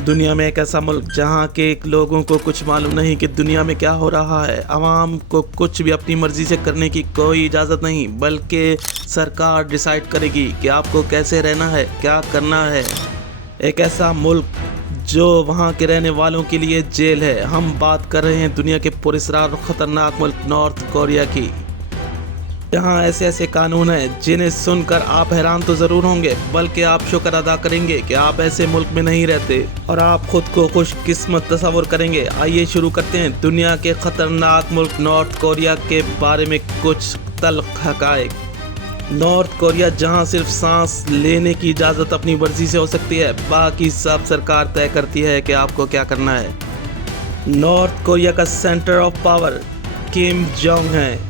दुनिया में एक ऐसा मुल्क जहाँ के लोगों को कुछ मालूम नहीं कि दुनिया में क्या हो रहा है। आवाम को कुछ भी अपनी मर्जी से करने की कोई इजाज़त नहीं, बल्कि सरकार डिसाइड करेगी कि आपको कैसे रहना है, क्या करना है। एक ऐसा मुल्क जो वहाँ के रहने वालों के लिए जेल है। हम बात कर रहे हैं दुनिया के पुरअसरार और ख़तरनाक मुल्क नॉर्थ कोरिया की। यहाँ ऐसे ऐसे कानून हैं जिन्हें सुनकर आप हैरान तो ज़रूर होंगे, बल्कि आप शुक्र अदा करेंगे कि आप ऐसे मुल्क में नहीं रहते और आप खुद को खुशकिस्मत तस्वर करेंगे। आइए शुरू करते हैं दुनिया के ख़तरनाक मुल्क नॉर्थ कोरिया के बारे में कुछ तल्ख़ हक़ाइक़। नॉर्थ कोरिया, जहाँ सिर्फ सांस लेने की इजाज़त अपनी मर्जी से हो सकती है, बाकी सब सरकार तय करती है कि आपको क्या करना है। नॉर्थ कोरिया का centre of power Kim Jong है।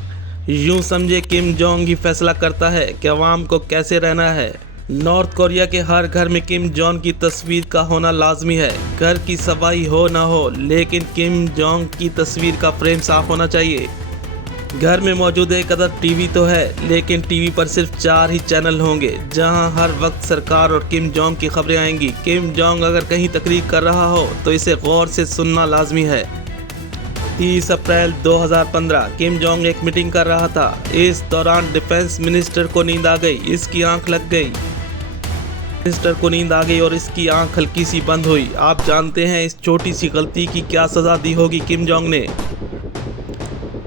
यूं समझे किम जोंग ही फैसला करता है कि अवाम को कैसे रहना है। नॉर्थ कोरिया के हर घर में किम जोंग की तस्वीर का होना लाजमी है। घर की सफाई हो ना हो, लेकिन किम जोंग की तस्वीर का फ्रेम साफ होना चाहिए। घर में मौजूद एक अदर टीवी तो है, लेकिन टीवी पर सिर्फ 4 ही चैनल होंगे जहां हर वक्त सरकार और किम जोंग की खबरें आएंगी। किम जोंग अगर कहीं तकरीर कर रहा हो तो इसे गौर से सुनना लाजमी है। 30 अप्रैल 2015 किम जोंग एक मीटिंग कर रहा था। इस दौरान डिफेंस मिनिस्टर को नींद आ गई। इसकी आंख लग गई। मिनिस्टर को नींद आ गई और इसकी आंख हल्की सी बंद हुई। आप जानते हैं इस छोटी सी गलती की क्या सज़ा दी होगी किम जोंग ने।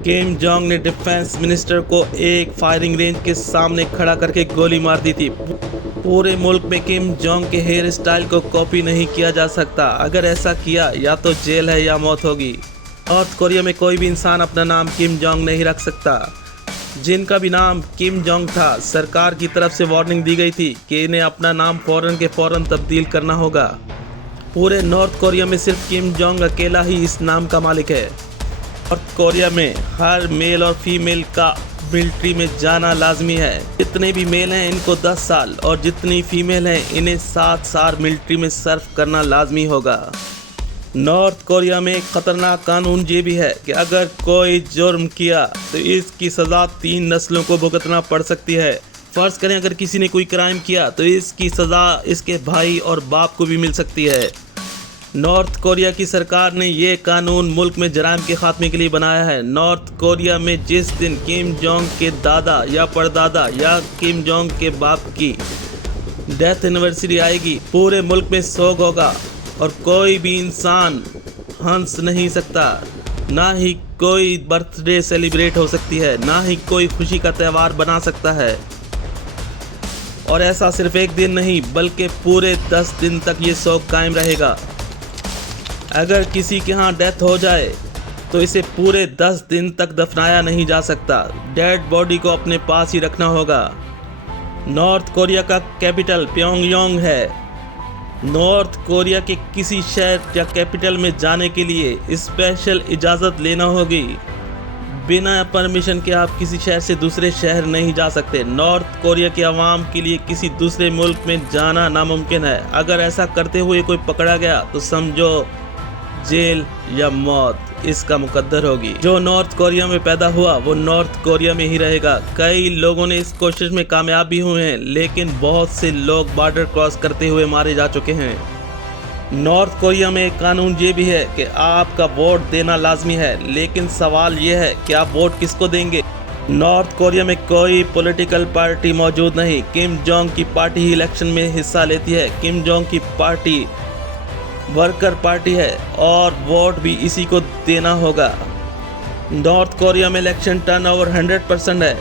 किम जोंग ने डिफेंस मिनिस्टर को एक फायरिंग रेंज के सामने खड़ा करके गोली मार दी थी। पूरे मुल्क में किम जोंग के हेयर स्टाइल को कॉपी नहीं किया जा सकता। अगर ऐसा किया या तो जेल है या मौत होगी। नॉर्थ कोरिया में कोई भी इंसान अपना नाम किम जोंग नहीं रख सकता। जिनका भी नाम किम जोंग था, सरकार की तरफ से वार्निंग दी गई थी कि इन्हें अपना नाम फ़ौरन के फ़ौरन तब्दील करना होगा। पूरे नॉर्थ कोरिया में सिर्फ किम जोंग अकेला ही इस नाम का मालिक है। नॉर्थ कोरिया में हर मेल और फीमेल का मिलिट्री में जाना लाजमी है। जितने भी मेल हैं इनको 10 साल और जितनी फीमेल हैं इन्हें 7 साल मिलिट्री में सर्व करना लाजमी होगा। नॉर्थ कोरिया में एक ख़तरनाक कानून ये भी है कि अगर कोई जुर्म किया तो इसकी सज़ा 3 नस्लों को भुगतना पड़ सकती है। फ़र्ज़ करें अगर किसी ने कोई क्राइम किया तो इसकी सज़ा इसके भाई और बाप को भी मिल सकती है। नॉर्थ कोरिया की सरकार ने ये कानून मुल्क में जराइम के खात्मे के लिए बनाया है। नॉर्थ कोरिया में जिस दिन किम जोंग के दादा या परदादा या किम जोंग के बाप की डेथ एनिवर्सरी आएगी, पूरे मुल्क में सोग होगा और कोई भी इंसान हंस नहीं सकता। ना ही कोई बर्थडे सेलिब्रेट हो सकती है, ना ही कोई खुशी का त्यौहार बना सकता है। और ऐसा सिर्फ एक दिन नहीं, बल्कि पूरे 10 दिन तक ये शौक कायम रहेगा। अगर किसी के यहाँ डेथ हो जाए तो इसे पूरे 10 दिन तक दफनाया नहीं जा सकता। डेड बॉडी को अपने पास ही रखना होगा। नॉर्थ कोरिया का कैपिटल प्योंगयांग है। नॉर्थ कोरिया के किसी शहर या कैपिटल में जाने के लिए स्पेशल इजाज़त लेना होगी। बिना परमिशन के आप किसी शहर से दूसरे शहर नहीं जा सकते। नॉर्थ कोरिया के अवाम के लिए किसी दूसरे मुल्क में जाना नामुमकिन है। अगर ऐसा करते हुए कोई पकड़ा गया तो समझो जेल या मौत इसका मुकद्दर होगी। जो नॉर्थ कोरिया में पैदा हुआ वो नॉर्थ कोरिया में ही रहेगा। कई लोगों ने इस कोशिश में कामयाब भी हुए हैं, लेकिन बहुत से लोग बॉर्डर क्रॉस करते हुए मारे जा चुके हैं। नॉर्थ कोरिया में एक कानून ये भी है कि आपका वोट देना लाजमी है, लेकिन सवाल ये है कि आप वोट किसको देंगे। नॉर्थ कोरिया में कोई पॉलिटिकल पार्टी मौजूद नहीं। किम जोंग की पार्टी ही इलेक्शन में हिस्सा लेती है। किम जोंग की पार्टी वर्कर पार्टी है और वोट भी इसी को देना होगा। नॉर्थ कोरिया में इलेक्शन टर्नओवर 100% है,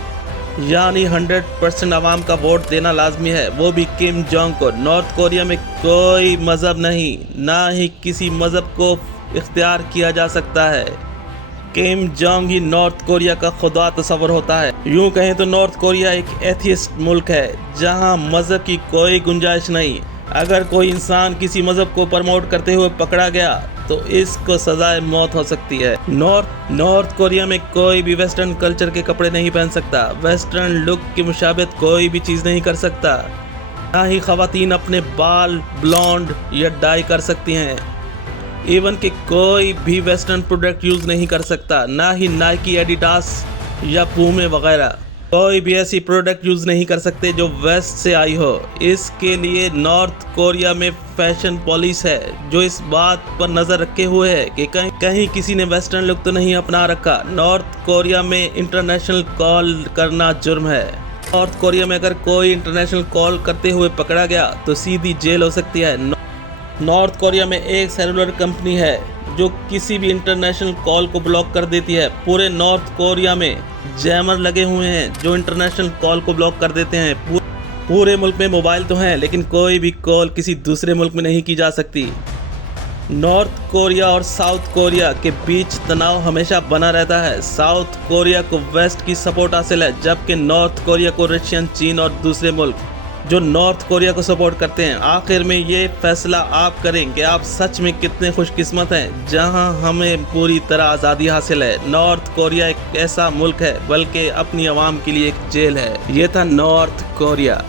यानी 100% आवाम का वोट देना लाजमी है, वो भी किम जोंग को। नॉर्थ कोरिया में कोई मज़हब नहीं, ना ही किसी मज़हब को इख्तियार किया जा सकता है। किम जोंग ही नॉर्थ कोरिया का खुदा तस्वर होता है। यूँ कहें तो नॉर्थ कोरिया एक एथियस्ट मुल्क है जहाँ मज़हब की कोई गुंजाइश नहीं। अगर कोई इंसान किसी मज़हब को प्रमोट करते हुए पकड़ा गया तो इसको सजाए मौत हो सकती है। नॉर्थ कोरिया में कोई भी वेस्टर्न कल्चर के कपड़े नहीं पहन सकता। वेस्टर्न लुक की मुशाबहत कोई भी चीज़ नहीं कर सकता। ना ही ख़वातीन अपने बाल ब्लॉन्ड या डाई कर सकती हैं। इवन कि कोई भी वेस्टर्न प्रोडक्ट यूज़ नहीं कर सकता, ना ही नाइकी, एडिडास या पूमे वगैरह। कोई भी ऐसी प्रोडक्ट यूज नहीं कर सकते जो वेस्ट से आई हो। इसके लिए नॉर्थ कोरिया में फैशन पॉलिस है जो इस बात पर नजर रखे हुए है कि कहीं किसी ने वेस्टर्न लुक तो नहीं अपना रखा। नॉर्थ कोरिया में इंटरनेशनल कॉल करना जुर्म है। नॉर्थ कोरिया में अगर कोई इंटरनेशनल कॉल करते हुए पकड़ा गया तो सीधी जेल हो सकती है। नॉर्थ कोरिया में एक सेलुलर कंपनी है जो किसी भी इंटरनेशनल कॉल को ब्लॉक कर देती है। पूरे नॉर्थ कोरिया में जैमर लगे हुए हैं जो इंटरनेशनल कॉल को ब्लॉक कर देते हैं। पूरे मुल्क में मोबाइल तो हैं लेकिन कोई भी कॉल किसी दूसरे मुल्क में नहीं की जा सकती। नॉर्थ कोरिया और साउथ कोरिया के बीच तनाव हमेशा बना रहता है। साउथ कोरिया को वेस्ट की सपोर्ट हासिल है जबकि नॉर्थ कोरिया को रशियन, चीन और दूसरे मुल्क जो नॉर्थ कोरिया को सपोर्ट करते हैं। आखिर में ये फैसला आप करें कि आप सच में कितने खुशकिस्मत हैं जहां हमें पूरी तरह आज़ादी हासिल है। नॉर्थ कोरिया एक ऐसा मुल्क है बल्कि अपनी आवाम के लिए एक जेल है। ये था नॉर्थ कोरिया।